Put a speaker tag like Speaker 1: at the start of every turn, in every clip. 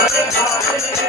Speaker 1: Hare Hare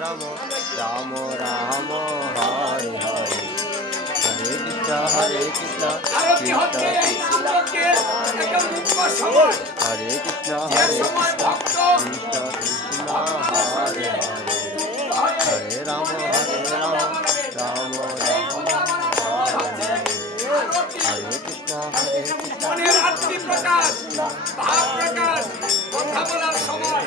Speaker 1: Ram Ram Ram হরে হরে হরে কৃষ্ণ হরে কৃষ্ণ কৃষ্ণ কৃষ্ণ হরে কৃষ্ণ হরে কৃষ্ণ কৃষ্ণ কৃষ্ণ হরে হরে হরে রাম হরে রাম রাম রাম হরে কৃষ্ণ হরে কৃষ্ণ প্রকাশ ভাব প্রকাশ কথা বলার সময়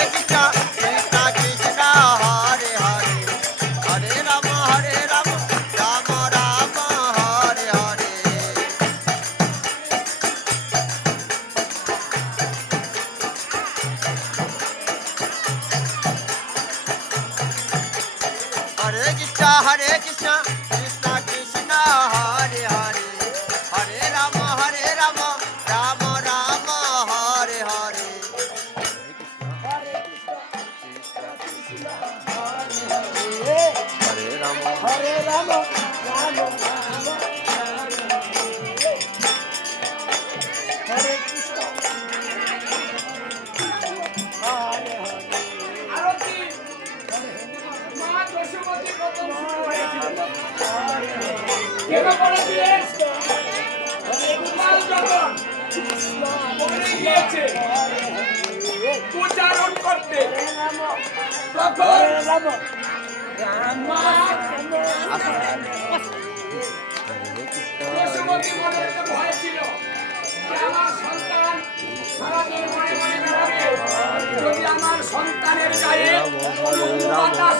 Speaker 1: উচ্চারণ করতে পশুপতি মনে একটা ভয় ছিল আমার সন্তান সারাদিন মনে মনে বেড়াবে যদি আমার সন্তানের গায়ে বাতাস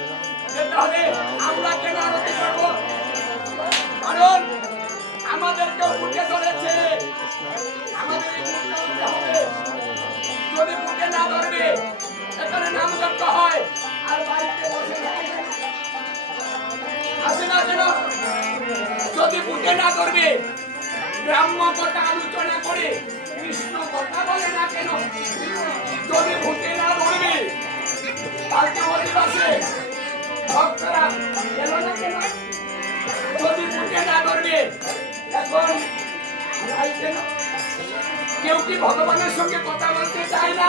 Speaker 1: যেতে হবে আমরা কেন আরতি করব কারণ আমাদেরকে উঠে ধরেছে আমাদের যদি উঠে না ধরবে এখানে নাম যজ্ঞ হয় আর বাড়িতে বসে আসে না কেন যদি উঠে না ধরবে গ্রাম্য কথা আলোচনা করে কৃষ্ণ কথা বলে না কেন যদি ভূতে না ধরবে কালকে অধিবাসে ভক্তরা না কেন যদি বুঝে না কেউ কি ভগবানের সঙ্গে কথা বলতে চায় না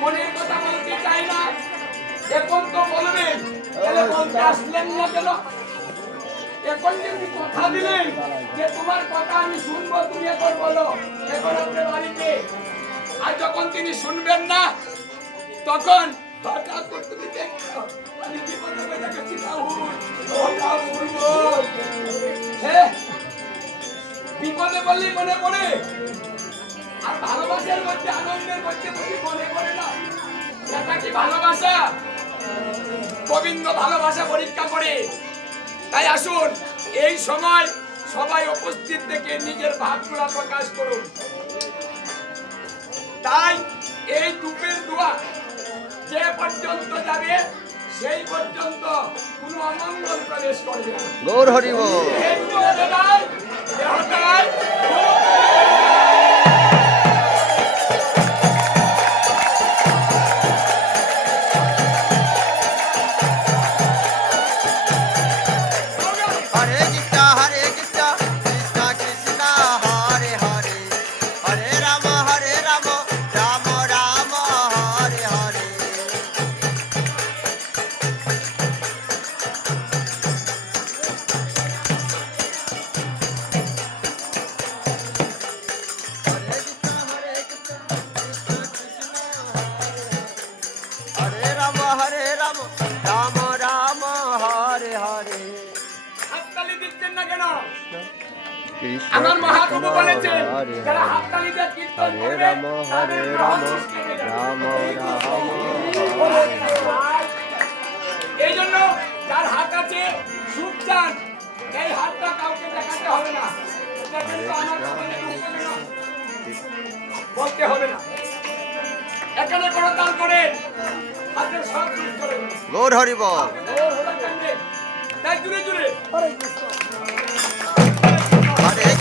Speaker 1: মনের কথা বলতে চায় না এখন তো বলবেন তাহলে বলতে আসলেন না কেন এখন কিন্তু কথা দিলেন যে তোমার কথা আমি শুনবো তুমি এখন বলো এখন আপনার আর যখন তিনি শুনবেন না তখন বিপদে বললেই মনে পড়ে আর ভালোবাসার মধ্যে আনন্দের মধ্যে মনে পড়ে না এটা কি ভালোবাসা গোবিন্দ ভালোবাসা পরীক্ষা করে তাই আসুন এই সময় সবাই উপস্থিত থেকে নিজের ভাবগুলা প্রকাশ করুন তাই এই দুপের দোয়া পর্যন্ত যাবে সেই পর্যন্ত কোনো অমঙ্গল প্রবেশ করবে গৌর হরিব কেন আমার মহাপ্রভু বলেছেন যারা হাততালিতে কীর্তন করবে তাদের গ্রহণ রাম রাম এই জন্য যার হাত আছে সুখ চান এই হাতটা কাউকে দেখাতে হবে না এটা কিন্তু আমার বলতে হবে না এখানে কোনো দান করেন হাতের সব করে গৌর হরিব তাই দূরে দূরে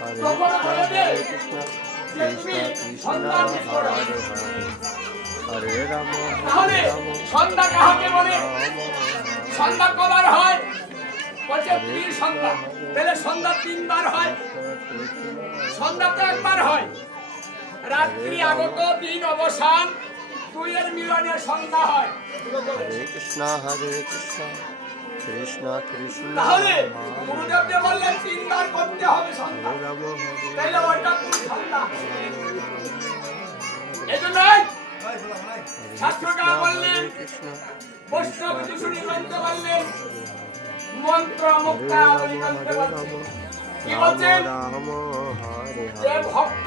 Speaker 1: হরে রাম হরে সন্ধ্যা কাহাকে বলে সন্ধ্যা কবার হয় বলছে পীর সন্ধ্যা তাহলে সন্ধ্যা তিনবার হয় সন্ধ্যা তো একবার হয় রাত্রি আগত দিন অবসান দুইয়ের মিলনে সন্ধ্যা হয় হরে কৃষ্ণ হরে কৃষ্ণ কৃষ্ণ কৃষ্ণ তাহলে গুরুদেবকে বললেন তিনবার করতে হবে সন্তান তাইলে ওটা ছাত্রটা বললেন বৈষ্ণব বললেন মন্ত্র মুক্তা বলি গ্রন্থে বললেন কি বলছেন যে ভক্ত